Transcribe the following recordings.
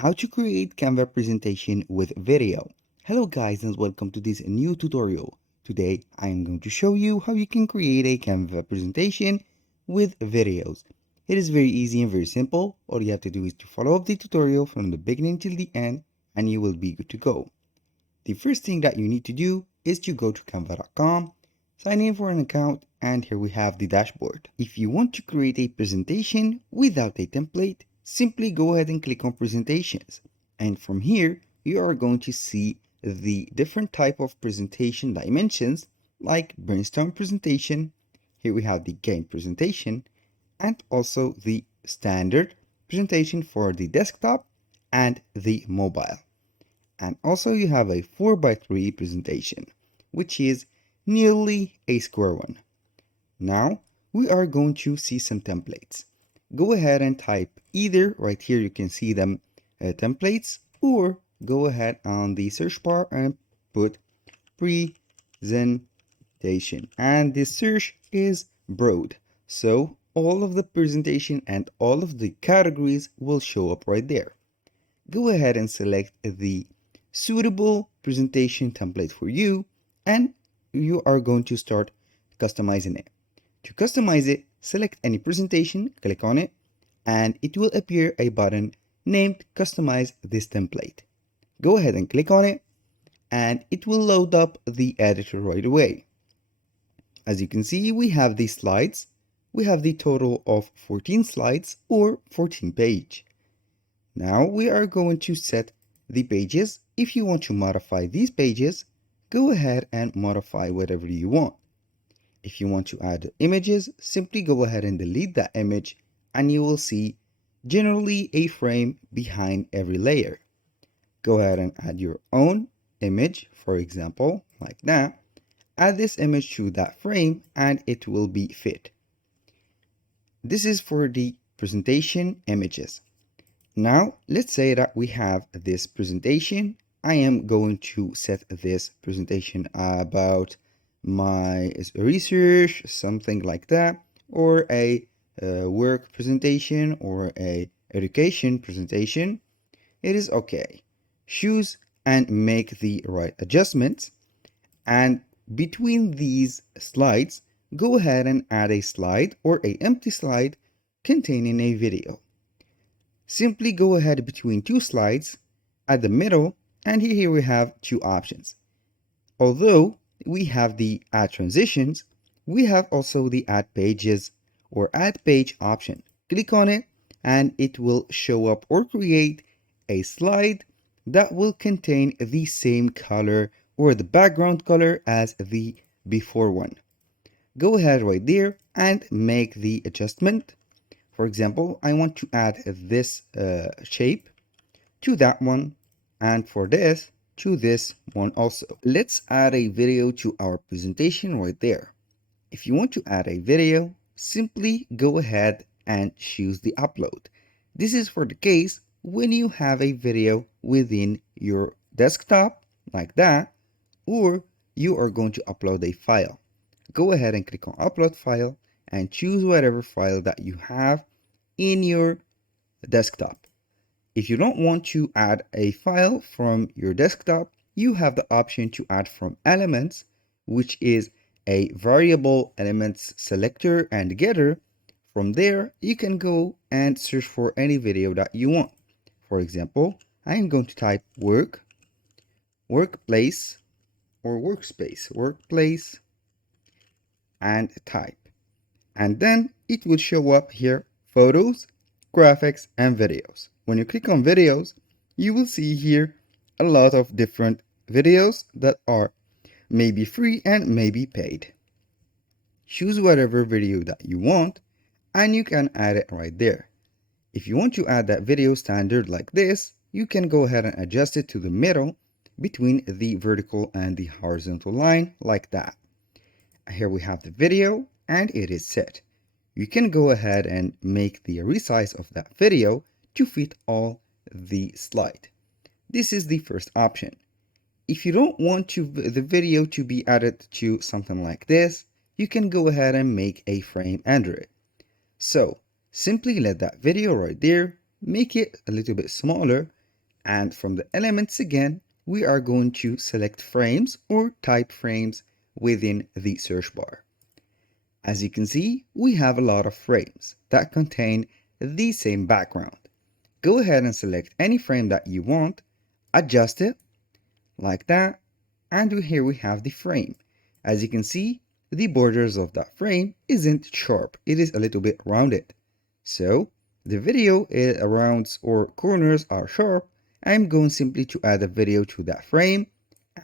How to create Canva presentation with video. Hello guys and welcome to this new tutorial. Today I am going to show you how you can create a Canva presentation with videos. It is very easy and very simple. All you have to do is to follow up the tutorial from the beginning till the end and you will be good to go. The first thing that you need to do is to go to canva.com, sign in for an account, and here we have the dashboard. If you want to create a presentation without a template, simply go ahead and click on presentations. And from here, you are going to see the different type of presentation dimensions like brainstorm presentation. Here we have the game presentation and also the standard presentation for the desktop and the mobile. And also you have a 4x3 presentation, which is nearly a square one. Now we are going to see some templates. Go ahead and type either right here, you can see them templates, or go ahead on the search bar and put presentation. And the search is broad, so all of the presentation and all of the categories will show up right there. Go ahead and select the suitable presentation template for you, and you are going to start customizing it. To customize it, select any presentation, click on it, and it will appear a button named Customize this template. Go ahead and click on it, and it will load up the editor right away. As you can see, we have these slides. We have the total of 14 slides or 14 page. Now we are going to set the pages. If you want to modify these pages, go ahead and modify whatever you want. If you want to add images, simply go ahead and delete that image and you will see generally a frame behind every layer. Go ahead and add your own image, for example, like that. Add this image to that frame and it will be fit. This is for the presentation images. Now, let's say that we have this presentation. I am going to set this presentation about my research, something like that, or a work presentation or a education presentation. It is okay. Choose and make the right adjustments. And between these slides, go ahead and add a slide or an empty slide containing a video. Simply go ahead between two slides at the middle, and here we have two options. Although we have the add transitions, we have also the add pages or add page option. Click on it and it will show up or create a slide that will contain the same color or the background color as the before one. Go ahead right there and make the adjustment. For example, I want to add this shape to that one, and for this to this one also. Let's add a video to our presentation right there. If you want to add a video, simply go ahead and choose the upload. This is for the case when you have a video within your desktop like that, or you are going to upload a file. Go ahead and click on upload file and choose whatever file that you have in your desktop. If you don't want to add a file from your desktop, you have the option to add from elements, which is a variable elements selector and getter. From there, you can go and search for any video that you want. For example, I am going to type work, workplace, or workspace, workplace, and type. And then it will show up here, photos, graphics, and videos. When you click on videos, you will see here a lot of different videos that are maybe free and maybe paid. Choose whatever video that you want and you can add it right there. If you want to add that video standard like this, you can go ahead and adjust it to the middle between the vertical and the horizontal line like that. Here we have the video and it is set. You can go ahead and make the resize of that video to fit all the slide. This is the first option. If you don't want the video to be added to something like this, you can go ahead and make a frame under it. So simply let that video right there, make it a little bit smaller, And from the elements again, we are going to select frames or type frames within the search bar. As you can see, we have a lot of frames that contain the same background. Go ahead and select any frame that you want, adjust it like that, and here we have the frame. As you can see, the borders of that frame isn't sharp, it is a little bit rounded. So the video rounds or corners are sharp. I'm going simply to add a video to that frame,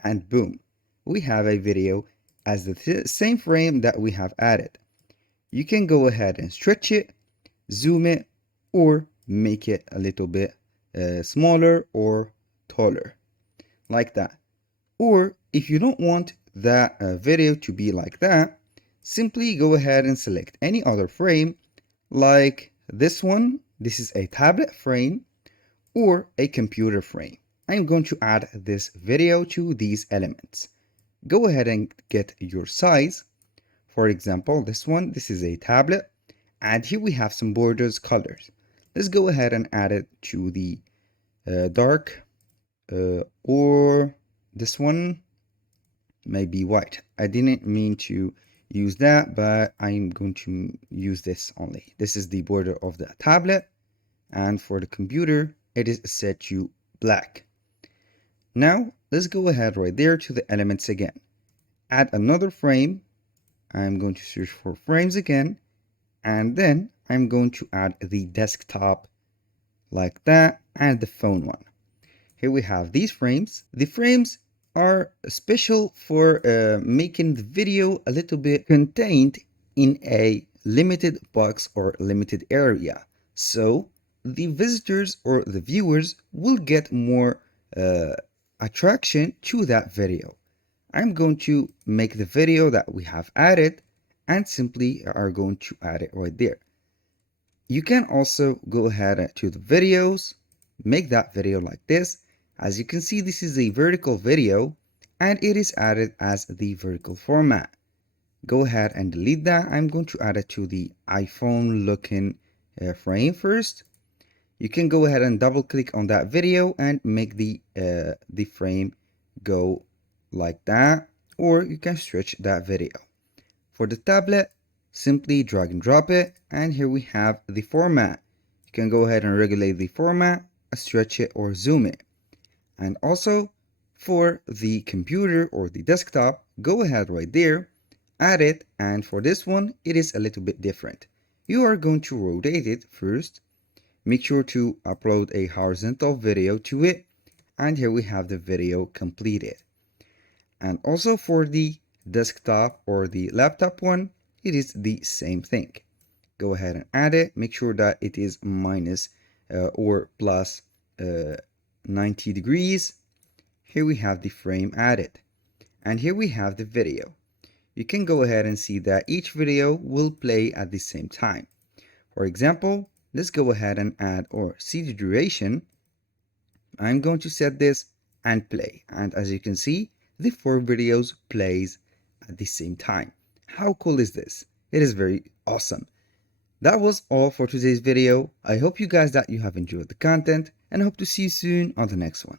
and boom, we have a video as the same frame that we have added. You can go ahead and stretch it, zoom it, or make it a little bit smaller or taller, like that. Or if you don't want that video to be like that, simply go ahead and select any other frame, like this one. This is a tablet frame or a computer frame. I'm going to add this video to these elements. Go ahead and get your size. For example, this is a tablet, and here we have some borders colors. Let's go ahead and add it to the dark, or this one may be white. I didn't mean to use that, but I'm going to use this only. This is the border of the tablet, and for the computer, it is set to black. Now, let's go ahead right there to the elements again. Add another frame. I'm going to search for frames again, and then I'm going to add the desktop like that, and the phone one. Here we have these frames. The frames are special for making the video a little bit contained in a limited box or limited area. So the visitors or the viewers will get more attraction to that video. I'm going to make the video that we have added and simply are going to add it right there. You can also go ahead to the videos, make that video like this. As you can see, this is a vertical video and it is added as the vertical format. Go ahead and delete that. I'm going to add it to the iPhone looking frame first. You can go ahead and double click on that video and make the frame go like that, or you can stretch that video. For the tablet, simply drag and drop it, and here we have the format. You can go ahead and regulate the format, stretch it or zoom it. And also for the computer or the desktop, go ahead right there, add it, and for this one, it is a little bit different. You are going to rotate it first. Make sure to upload a horizontal video to it, and here we have the video completed. And also for the desktop or the laptop one, it is the same thing. Go ahead and add it. Make sure that it is minus or plus 90 degrees. Here we have the frame added, and here we have the video. You can go ahead and see that each video will play at the same time. For example, let's go ahead and add or see the duration. I'm going to set this and play, and as you can see, the 4 videos plays at the same time. How cool is this? It is very awesome. That was all for today's video. I hope you guys that you have enjoyed the content, and I hope to see you soon on the next one.